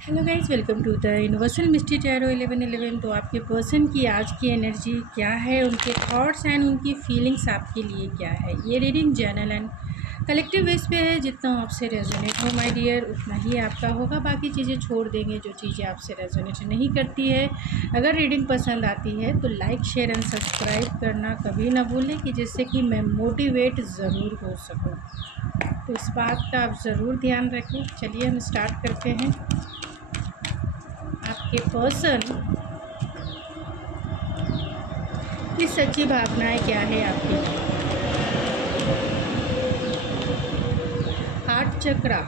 Hello guys, welcome to the universal mystery tarot 1111। तो आपके person की आज की एनर्जी क्या है, उनके थॉट्स एंड उनकी फीलिंग्स आपके लिए क्या है। ये reading general and collective base पे है। जितना आपसे रेजोनेट हो माय डियर, उतना ही आपका होगा। बाकी चीज़ें छोड़ देंगे जो चीज़ें आपसे रेजोनेट नहीं करती है। अगर रीडिंग पसंद आती है तो लाइक शेयर एंड सब्सक्राइब करना कभी ना भूलें, कि जिससे कि मैं मोटिवेट ज़रूर हो सकूँ। तो इस बात का आप ज़रूर ध्यान रखें। चलिए हम स्टार्ट करते हैं। आपके पर्सन की सच्ची भावनाएं क्या है आपके लिए। Heart chakra,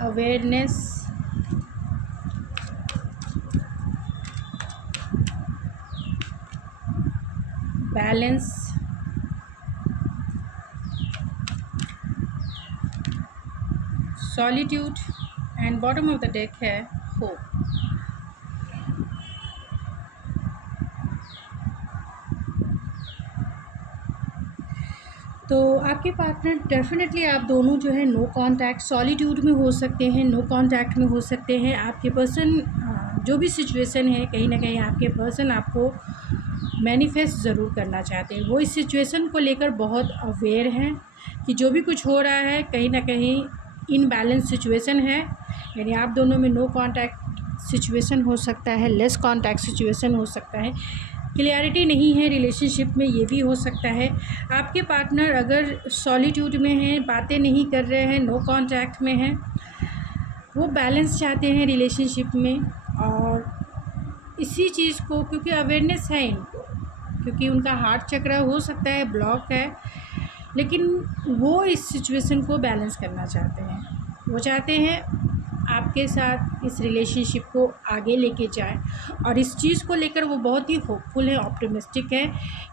awareness, balance, solitude and bottom of the deck है होप। तो आपके पार्टनर डेफिनेटली, आप दोनों जो है नो कांटेक्ट, सॉलिट्यूड में हो सकते हैं, नो कांटेक्ट में हो सकते हैं। आपके पर्सन जो भी सिचुएशन है, कहीं ना कहीं आपके पर्सन आपको मैनिफेस्ट ज़रूर करना चाहते हैं। वो इस सिचुएशन को लेकर बहुत अवेयर हैं कि जो भी कुछ हो रहा है कहीं ना कहीं इनबैलेंस सिचुएशन है। यानी आप दोनों में नो कांटेक्ट सिचुएशन हो सकता है, लेस कांटेक्ट सिचुएशन हो सकता है, क्लियरिटी नहीं है रिलेशनशिप में, ये भी हो सकता है। आपके पार्टनर अगर सॉलिट्यूड में हैं, बातें नहीं कर रहे हैं, नो कांटेक्ट में हैं, वो बैलेंस चाहते हैं रिलेशनशिप में। और इसी चीज़ को, क्योंकि अवेयरनेस है इनको, क्योंकि उनका हार्ट चक्र हो सकता है ब्लॉक है, लेकिन वो इस सिचुएशन को बैलेंस करना चाहते हैं। वो चाहते हैं आपके साथ इस रिलेशनशिप को आगे लेके जाएं, और इस चीज़ को लेकर वो बहुत ही होपफुल है, ऑप्टिमिस्टिक है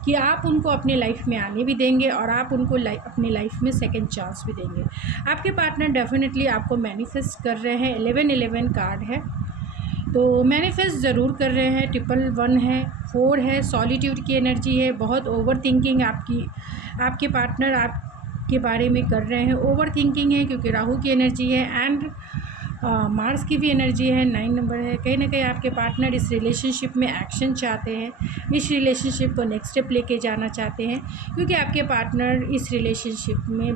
कि आप उनको अपने लाइफ में आने भी देंगे और आप उनको अपनी लाइफ में सेकंड चांस भी देंगे। आपके पार्टनर डेफिनेटली आपको मैनिफेस्ट कर रहे हैं। 1111 कार्ड है, तो मैनिफेस्ट ज़रूर कर रहे हैं। 111 है, 4 है, सॉलिट्यूड की एनर्जी है। बहुत ओवर थिंकिंग आपके पार्टनर आपके बारे में कर रहे हैं। ओवर थिंकिंग है क्योंकि राहु की एनर्जी है एंड मार्स की भी एनर्जी है। 9 नंबर है। कहीं ना कहीं आपके पार्टनर इस रिलेशनशिप में एक्शन चाहते हैं, इस रिलेशनशिप को नेक्स्ट स्टेप लेके जाना चाहते हैं, क्योंकि आपके पार्टनर इस रिलेशनशिप में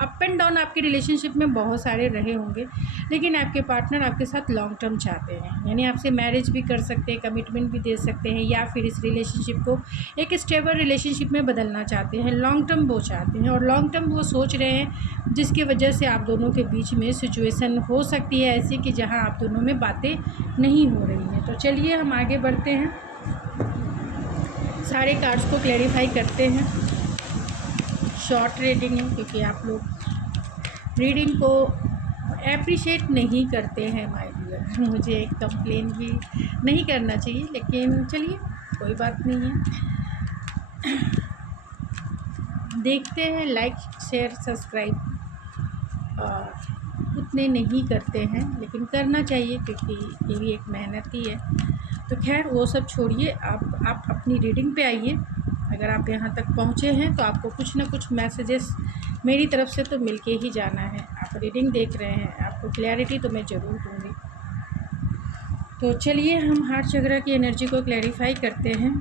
अप एंड डाउन, आपके रिलेशनशिप में बहुत सारे रहे होंगे, लेकिन आपके पार्टनर आपके साथ लॉन्ग टर्म चाहते हैं। यानी आपसे मैरिज भी कर सकते हैं, कमिटमेंट भी दे सकते हैं, या फिर इस रिलेशनशिप को एक स्टेबल रिलेशनशिप में बदलना चाहते हैं। लॉन्ग टर्म वो चाहते हैं और लॉन्ग टर्म वो सोच रहे हैं, जिसकी वजह से आप दोनों के बीच में सिचुएशन हो सकती है ऐसी कि जहाँ आप दोनों में बातें नहीं हो रही हैं। तो चलिए हम आगे बढ़ते हैं, सारे कार्ड्स को क्लैरिफाई करते हैं। शॉर्ट रीडिंग है क्योंकि आप लोग रीडिंग को एप्रिशिएट नहीं करते हैं माय डियर। मुझे एक कंप्लेन भी नहीं करना चाहिए, लेकिन चलिए कोई बात नहीं है। देखते हैं, लाइक शेयर सब्सक्राइब उतने नहीं करते हैं, लेकिन करना चाहिए क्योंकि ये भी एक मेहनत ही है। तो खैर वो सब छोड़िए, आप अपनी रीडिंग पे आइए। अगर आप यहाँ तक पहुँचे हैं तो आपको कुछ ना कुछ मैसेजेस मेरी तरफ से तो मिल के ही जाना है। आप रीडिंग देख रहे हैं, आपको क्लैरिटी तो मैं ज़रूर दूँगी। तो चलिए हम हार्ट चक्र की एनर्जी को क्लैरिफाई करते हैं।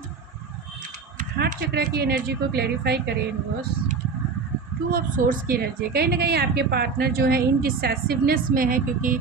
हार्ट चक्र की एनर्जी को क्लैरिफाई करें यूनिवर्स। 2 ऑफ सोर्स की एनर्जी। कहीं ना कहीं आपके पार्टनर जो है इनडिसेसिवनेस में है, क्योंकि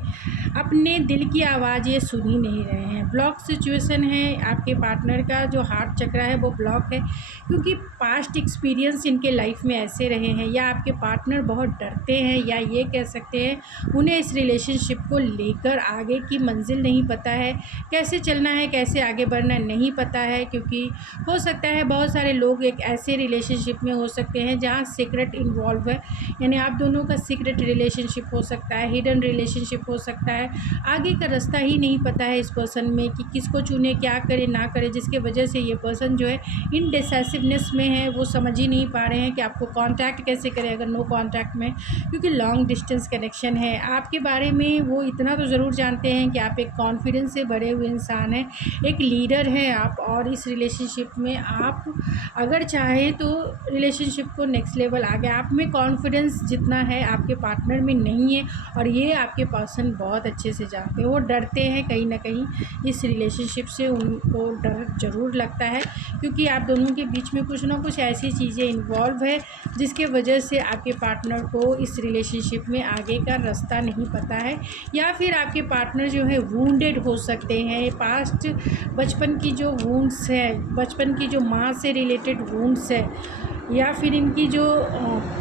अपने दिल की आवाज़ ये सुन ही नहीं रहे हैं। ब्लॉक सिचुएशन है, आपके पार्टनर का जो हार्ट चक्र है वो ब्लॉक है, क्योंकि पास्ट एक्सपीरियंस इनके लाइफ में ऐसे रहे हैं, या आपके पार्टनर बहुत डरते हैं, या ये कह सकते हैं उन्हें इस रिलेशनशिप को लेकर आगे की मंजिल नहीं पता है, कैसे चलना है, कैसे आगे बढ़ना नहीं पता है। क्योंकि हो सकता है बहुत सारे लोग एक ऐसे रिलेशनशिप में हो सकते हैं जहाँ सीक्रेट इन्वॉल्व है, यानी आप दोनों का सीक्रेट रिलेशनशिप हो सकता है, हिडन रिलेशनशिप हो सकता है। आगे का रास्ता ही नहीं पता है इस पर्सन में कि किसको चुने, क्या करे ना करे, जिसके वजह से ये पर्सन जो है इनडिसाइसिवनेस में है। वो समझ ही नहीं पा रहे हैं कि आपको कांटेक्ट कैसे करें अगर नो कांटेक्ट में, क्योंकि लॉन्ग डिस्टेंस कनेक्शन है। आपके बारे में वो इतना तो ज़रूर जानते हैं कि आप एक कॉन्फिडेंस से भरे हुए इंसान हैं, एक लीडर हैं आप, और इस रिलेशनशिप में आप अगर चाहें तो रिलेशनशिप को नेक्स्ट लेवल आगे आप में कॉन्फिडेंस जितना है आपके पार्टनर में नहीं है, और ये आपके पर्सन बहुत अच्छे से जानते हैं। वो डरते हैं कहीं ना कहीं इस रिलेशनशिप से, उनको डर ज़रूर लगता है, क्योंकि आप दोनों के बीच में कुछ ना कुछ ऐसी चीज़ें इन्वॉल्व है जिसके वजह से आपके पार्टनर को इस रिलेशनशिप में आगे का रास्ता नहीं पता है, या फिर आपके पार्टनर जो है वूंडेड हो सकते हैं। पास्ट बचपन की जो वूंड्स है, बचपन की जो माँ से रिलेटेड वूंड्स है, या फिर इनकी जो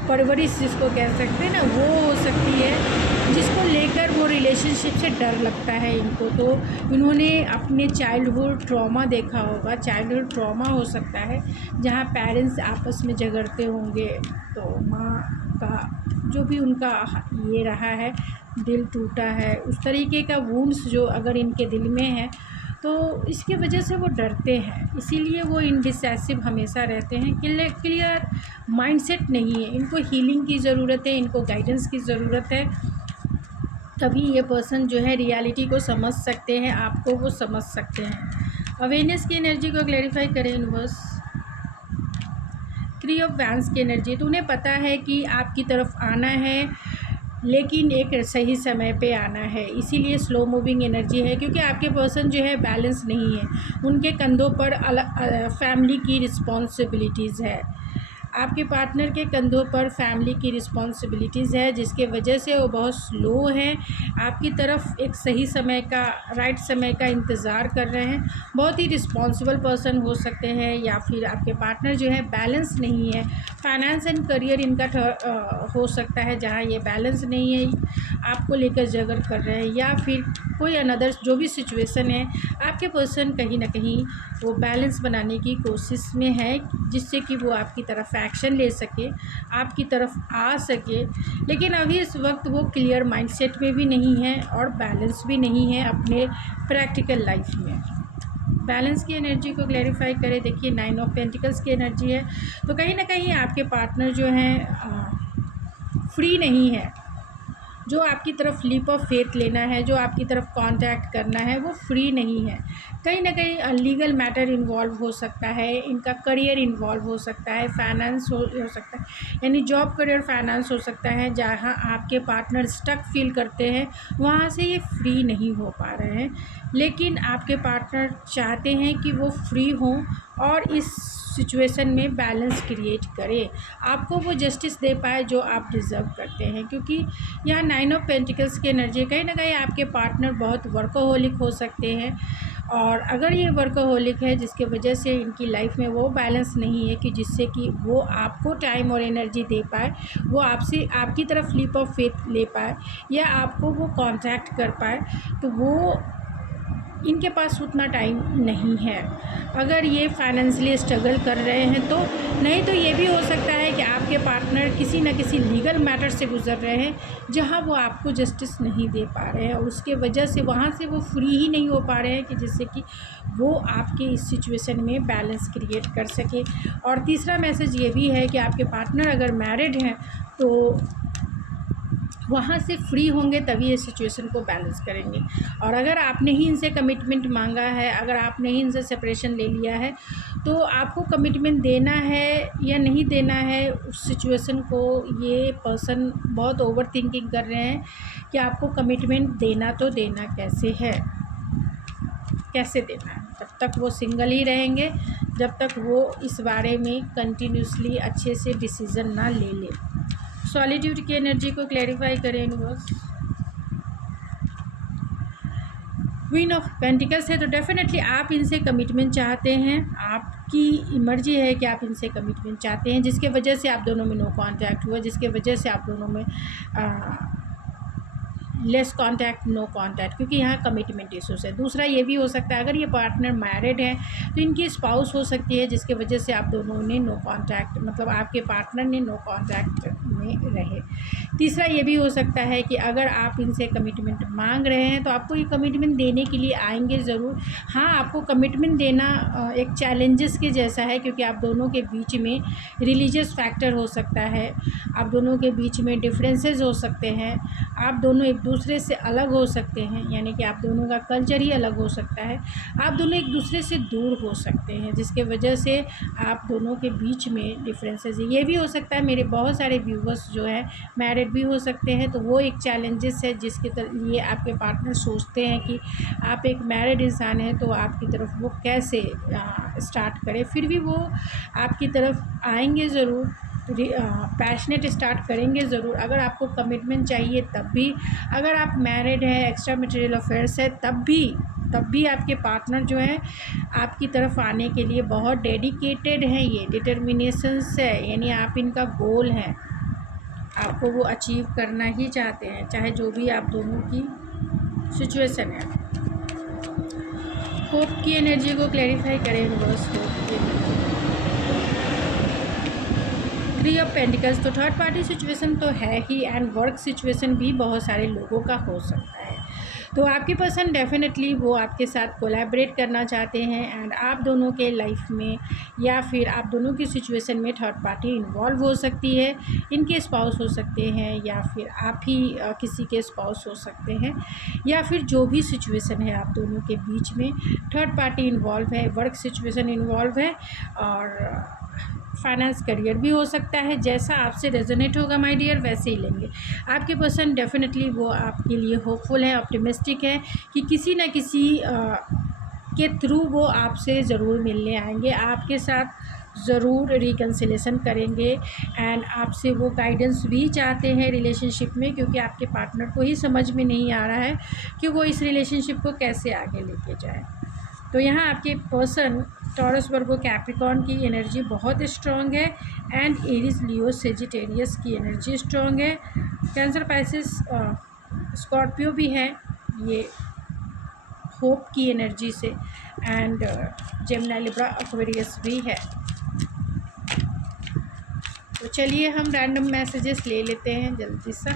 परवरिश जिसको कह सकते हैं ना, वो हो सकती है, जिसको लेकर वो रिलेशनशिप से डर लगता है इनको। तो इन्होंने अपने चाइल्डहुड ट्रॉमा देखा होगा, चाइल्डहुड ट्रॉमा हो सकता है जहाँ पेरेंट्स आपस में झगड़ते होंगे, तो माँ का जो भी उनका ये रहा है, दिल टूटा है, उस तरीके का वुंड्स जो अगर इनके दिल में है, तो इसकी वजह से वो डरते हैं, इसीलिए वो इनडिसाइसिव हमेशा रहते हैं। क्लियर माइंडसेट नहीं है, इनको हीलिंग की ज़रूरत है, इनको गाइडेंस की ज़रूरत है, तभी ये पर्सन जो है रियलिटी को समझ सकते हैं, आपको वो समझ सकते हैं। अवेयरनेस की एनर्जी को क्लैरिफाई करें यूनिवर्स। 3 ऑफ वैंड्स की एनर्जी, तो उन्हें पता है कि आपकी तरफ आना है, लेकिन एक सही समय पे आना है, इसीलिए स्लो मूविंग एनर्जी है, क्योंकि आपके पर्सन जो है बैलेंस नहीं है, उनके कंधों पर फैमिली की रिस्पॉन्सिबिलिटीज़ है, आपके पार्टनर के कंधों पर फैमिली की रिस्पॉन्सिबिलिटीज़ है, जिसके वजह से वो बहुत स्लो हैं, आपकी तरफ एक सही समय का, राइट समय का इंतज़ार कर रहे हैं। बहुत ही रिस्पॉन्सिबल पर्सन हो सकते हैं, या फिर आपके पार्टनर जो है बैलेंस नहीं है। फाइनेंस एंड करियर इनका हो सकता है जहाँ ये बैलेंस नहीं है, आपको लेकर झगड़ कर रहे हैं, या फिर कोई अनदर जो भी सिचुएशन है, आपके पर्सन कहीं ना कहीं वो बैलेंस बनाने की कोशिश में है, जिससे कि वो आपकी तरफ एक्शन ले सके, आपकी तरफ आ सके, लेकिन अभी इस वक्त वो क्लियर माइंडसेट में भी नहीं है और बैलेंस भी नहीं है अपने प्रैक्टिकल लाइफ में। बैलेंस की एनर्जी को क्लैरिफाई करें। देखिए 9 ऑफ पेंटिकल्स की एनर्जी है, तो कहीं ना कहीं आपके पार्टनर जो हैं फ्री नहीं है, जो आपकी तरफ लीप ऑफ फेथ लेना है, जो आपकी तरफ कांटेक्ट करना है, वो फ्री नहीं है। कहीं ना कहीं लीगल मैटर इन्वॉल्व हो सकता है, इनका करियर इन्वॉल्व हो सकता है, फाइनेंस हो सकता है, यानी जॉब करियर फाइनेंस हो सकता है, जहाँ आपके पार्टनर स्टक फील करते हैं वहाँ से ये फ्री नहीं हो पा रहे हैं, लेकिन आपके पार्टनर चाहते हैं कि वो फ्री हों और इस सिचुएशन में बैलेंस क्रिएट करे, आपको वो जस्टिस दे पाए जो आप डिज़र्व करते हैं। क्योंकि यहाँ 9 ऑफ पेंटिकल्स की एनर्जी, कहीं ना कहीं आपके पार्टनर बहुत वर्कोहोलिक हो सकते हैं, और अगर ये वर्कोहोलिक है जिसके वजह से इनकी लाइफ में वो बैलेंस नहीं है कि जिससे कि वो आपको टाइम और एनर्जी दे पाए, वो आपसे आपकी तरफ लीप ऑफ फेथ ले पाए, या आपको वो कांटेक्ट कर पाए, तो वो इनके पास उतना टाइम नहीं है। अगर ये फाइनेंशियली स्ट्रगल कर रहे हैं तो, नहीं तो ये भी हो सकता है कि आपके पार्टनर किसी न किसी लीगल मैटर से गुजर रहे हैं जहां वो आपको जस्टिस नहीं दे पा रहे हैं, और उसके वजह से वहां से वो फ्री ही नहीं हो पा रहे हैं कि जिससे कि वो आपके इस सिचुएशन में बैलेंस क्रिएट कर सके। और तीसरा मैसेज ये भी है कि आपके पार्टनर अगर मैरिड हैं तो वहाँ से फ्री होंगे तभी ये सिचुएशन को बैलेंस करेंगे, और अगर आपने ही इनसे कमिटमेंट मांगा है, अगर आपने ही इनसे सेपरेशन ले लिया है, तो आपको कमिटमेंट देना है या नहीं देना है, उस सिचुएशन को ये पर्सन बहुत ओवर थिंकिंग कर रहे हैं कि आपको कमिटमेंट देना तो देना कैसे है, कैसे देना है। जब तक वो सिंगल ही रहेंगे, जब तक वो इस बारे में कंटिन्यूसली अच्छे से डिसीज़न ना ले ले। सॉलिट्यूड की एनर्जी को क्लैरिफाई करें यूनिवर्स। क्वीन ऑफ पेंटिकल्स है, तो डेफिनेटली आप इनसे कमिटमेंट चाहते हैं, आपकी मर्जी है कि आप इनसे कमिटमेंट चाहते हैं, जिसके वजह से आप दोनों में नो कांटेक्ट हुआ, जिसके वजह से आप दोनों में लेस कांटेक्ट, नो कांटेक्ट, क्योंकि यहाँ कमिटमेंट इशूज़ है। दूसरा ये भी हो सकता है, अगर ये पार्टनर मैरिड है तो इनकी स्पाउस हो सकती है, जिसके वजह से आप दोनों ने नो कांटेक्ट, मतलब आपके पार्टनर ने नो कांटेक्ट में रहे। तीसरा ये भी हो सकता है कि अगर आप इनसे कमिटमेंट मांग रहे हैं तो आपको ये कमिटमेंट देने के लिए आएंगे ज़रूर। हाँ, आपको कमिटमेंट देना एक चैलेंजेस के जैसा है, क्योंकि आप दोनों के बीच में रिलीजियस फैक्टर हो सकता है, आप दोनों के बीच में डिफरेंसेस हो सकते हैं, आप दोनों एक दूसरे से अलग हो सकते हैं, यानी कि आप दोनों का कल्चर ही अलग हो सकता है, आप दोनों एक दूसरे से दूर हो सकते हैं, जिसके वजह से आप दोनों के बीच में डिफरेंसेस है। ये भी हो सकता है मेरे बहुत सारे व्यूवर्स जो हैं मैरिड भी हो सकते हैं, तो वो एक चैलेंजेस है जिसके लिए आपके पार्टनर सोचते हैं कि आप एक मैरिड इंसान हैं तो आपकी तरफ वो कैसे स्टार्ट करें। फिर भी वो आपकी तरफ आएंगे ज़रूर, पैशनेट स्टार्ट करेंगे ज़रूर। अगर आपको कमिटमेंट चाहिए तब भी, अगर आप मैरिड हैं, एक्स्ट्रा मटेरियल अफेयर्स है तब भी आपके पार्टनर जो है आपकी तरफ आने के लिए बहुत डेडिकेटेड हैं, ये डिटर्मिनेशंस है, यानी आप इनका गोल है, आपको वो अचीव करना ही चाहते हैं, चाहे जो भी आप दोनों की सिचुएशन है। होप की एनर्जी को क्लैरिफाई करें यूनिवर्स। होप की एनर्जी, 3 ऑफ पेंटिकल्स, तो थर्ड पार्टी सिचुएशन तो है ही, एंड वर्क सिचुएशन भी बहुत सारे लोगों का हो सकता है। तो आपकी पर्सन डेफिनेटली वो आपके साथ कोलैबोरेट करना चाहते हैं, एंड आप दोनों के लाइफ में या फिर आप दोनों की सिचुएशन में थर्ड पार्टी इन्वॉल्व हो सकती है। इनके स्पाउस हो सकते हैं, या फिर आप ही किसी के स्पाउस हो सकते हैं, या फिर जो भी सिचुएशन है आप दोनों के बीच में थर्ड पार्टी इन्वॉल्व है, वर्क सिचुएशन इन्वॉल्व है, और फाइनेंस करियर भी हो सकता है। जैसा आपसे रेजोनेट होगा माय डियर वैसे ही लेंगे। आपके पर्सन डेफिनेटली वो आपके लिए होपफुल है, ऑप्टिमिस्टिक है कि किसी न किसी के थ्रू वो आपसे ज़रूर मिलने आएंगे, आपके साथ ज़रूर रिकन्सिलेशन करेंगे, एंड आपसे वो गाइडेंस भी चाहते हैं रिलेशनशिप में, क्योंकि आपके पार्टनर को ही समझ में नहीं आ रहा है कि वो इस रिलेशनशिप को कैसे आगे लेके जाए। तो यहाँ आपके पर्सन टॉरस वर्गो कैप्रिकॉर्न की एनर्जी बहुत स्ट्रॉन्ग है, एंड एरीज लियो सेजिटेरियस की एनर्जी स्ट्रॉन्ग है, कैंसर पाइसिस स्कॉर्पियो भी है ये होप की एनर्जी से, एंड जेमिनी लिब्रा एक्वेरियस भी है। तो चलिए हम रैंडम मैसेजेस ले लेते हैं जल्दी सा।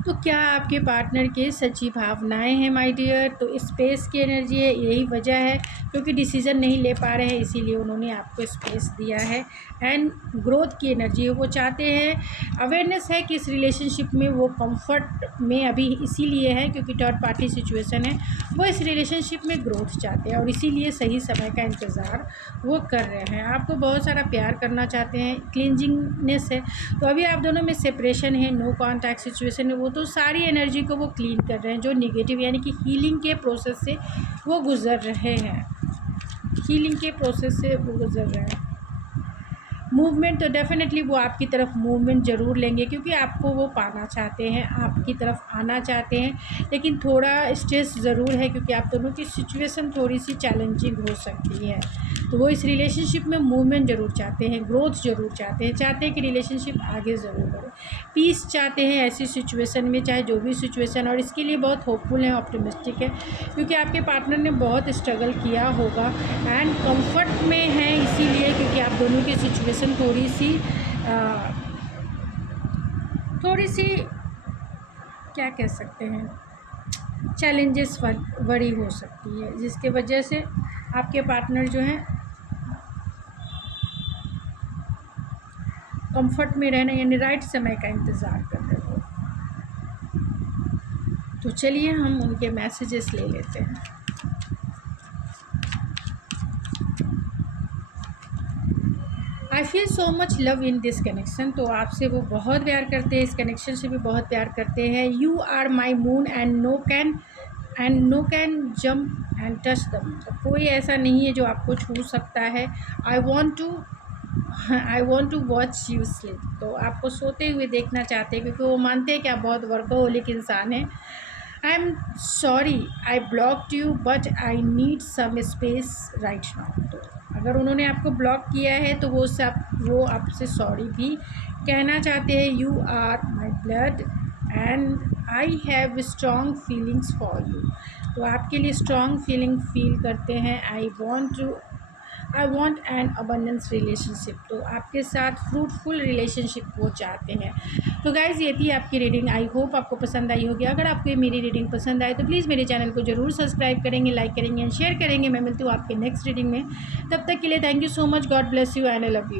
तो क्या आपके पार्टनर की सच्ची भावनाएं हैं माय डियर? तो स्पेस की एनर्जी है, यही वजह है क्योंकि डिसीज़न नहीं ले पा रहे हैं, इसीलिए उन्होंने आपको स्पेस दिया है। एंड ग्रोथ की एनर्जी है, वो चाहते हैं, अवेयरनेस है कि इस रिलेशनशिप में वो कंफर्ट में अभी इसीलिए है क्योंकि थर्ड पार्टी सिचुएशन है, वो इस रिलेशनशिप में ग्रोथ चाहते हैं और इसीलिए सही समय का इंतज़ार वो कर रहे हैं। आपको बहुत सारा प्यार करना चाहते हैं, क्लींजिंगनेस है। तो अभी आप दोनों में सेपरेशन है, नो कॉन्टैक्ट सिचुएशन है, वो तो सारी एनर्जी को वो क्लीन कर रहे हैं, जो निगेटिव यानी कि हीलिंग के प्रोसेस से वो गुज़र रहे हैं, हीलिंग के प्रोसेस से वो गुज़र रहे हैं। मूवमेंट तो डेफिनेटली वो आपकी तरफ मूवमेंट ज़रूर लेंगे क्योंकि आपको वो पाना चाहते हैं, आपकी तरफ आना चाहते हैं, लेकिन थोड़ा स्ट्रेस ज़रूर है क्योंकि आप दोनों की सिचुएशन थोड़ी सी चैलेंजिंग हो सकती है। तो वो इस रिलेशनशिप में मूवमेंट ज़रूर चाहते हैं, ग्रोथ ज़रूर चाहते हैं कि रिलेशनशिप आगे ज़रूर बढ़े, पीस चाहते हैं ऐसी सिचुएशन में, चाहे जो भी सिचुएशन, और इसके लिए बहुत होपफुल है, ऑप्टिमिस्टिक है क्योंकि आपके पार्टनर ने बहुत स्ट्रगल किया होगा एंड कंफर्ट में है, इसीलिए क्योंकि आप दोनों की सिचुएशन थोड़ी सी क्या कह सकते हैं, चैलेंजेस बड़ी हो सकती है, जिसके वजह से आपके पार्टनर जो हैं कंफर्ट में रहना यानी राइट समय का इंतज़ार कर रहे हो। तो चलिए हम उनके मैसेजेस ले लेते हैं। I feel so much love in this connection, तो आपसे वो बहुत प्यार करते हैं, इस कनेक्शन से भी बहुत प्यार करते हैं। You are my moon and no can jump and touch them, तो कोई ऐसा नहीं है जो आपको छू सकता है। I want to watch you sleep, तो आपको सोते हुए देखना चाहते हैं क्योंकि वो मानते हैं कि आप बहुत वर्कोहोलिक इंसान हैं। I am sorry I blocked you but I need some space right now, तो अगर उन्होंने आपको ब्लॉक किया है तो वो आपसे सॉरी भी कहना चाहते हैं। You are my blood and I have strong feelings for you, तो आपके लिए स्ट्रॉन्ग फीलिंग फील करते हैं। I I want an abundance relationship, तो आपके साथ फ्रूटफुल रिलेशनशिप वो चाहते हैं। तो गाइज़ ये थी आपकी रीडिंग, आई होप आपको पसंद आई होगी। अगर आपको ये मेरी रीडिंग पसंद आए तो प्लीज़ मेरे चैनल को ज़रूर सब्सक्राइब करेंगे, लाइक करेंगे एंड शेयर करेंगे। मैं मिलती हूँ आपके नेक्स्ट रीडिंग में, तब तक के लिए thank you so much, God bless you and I love you.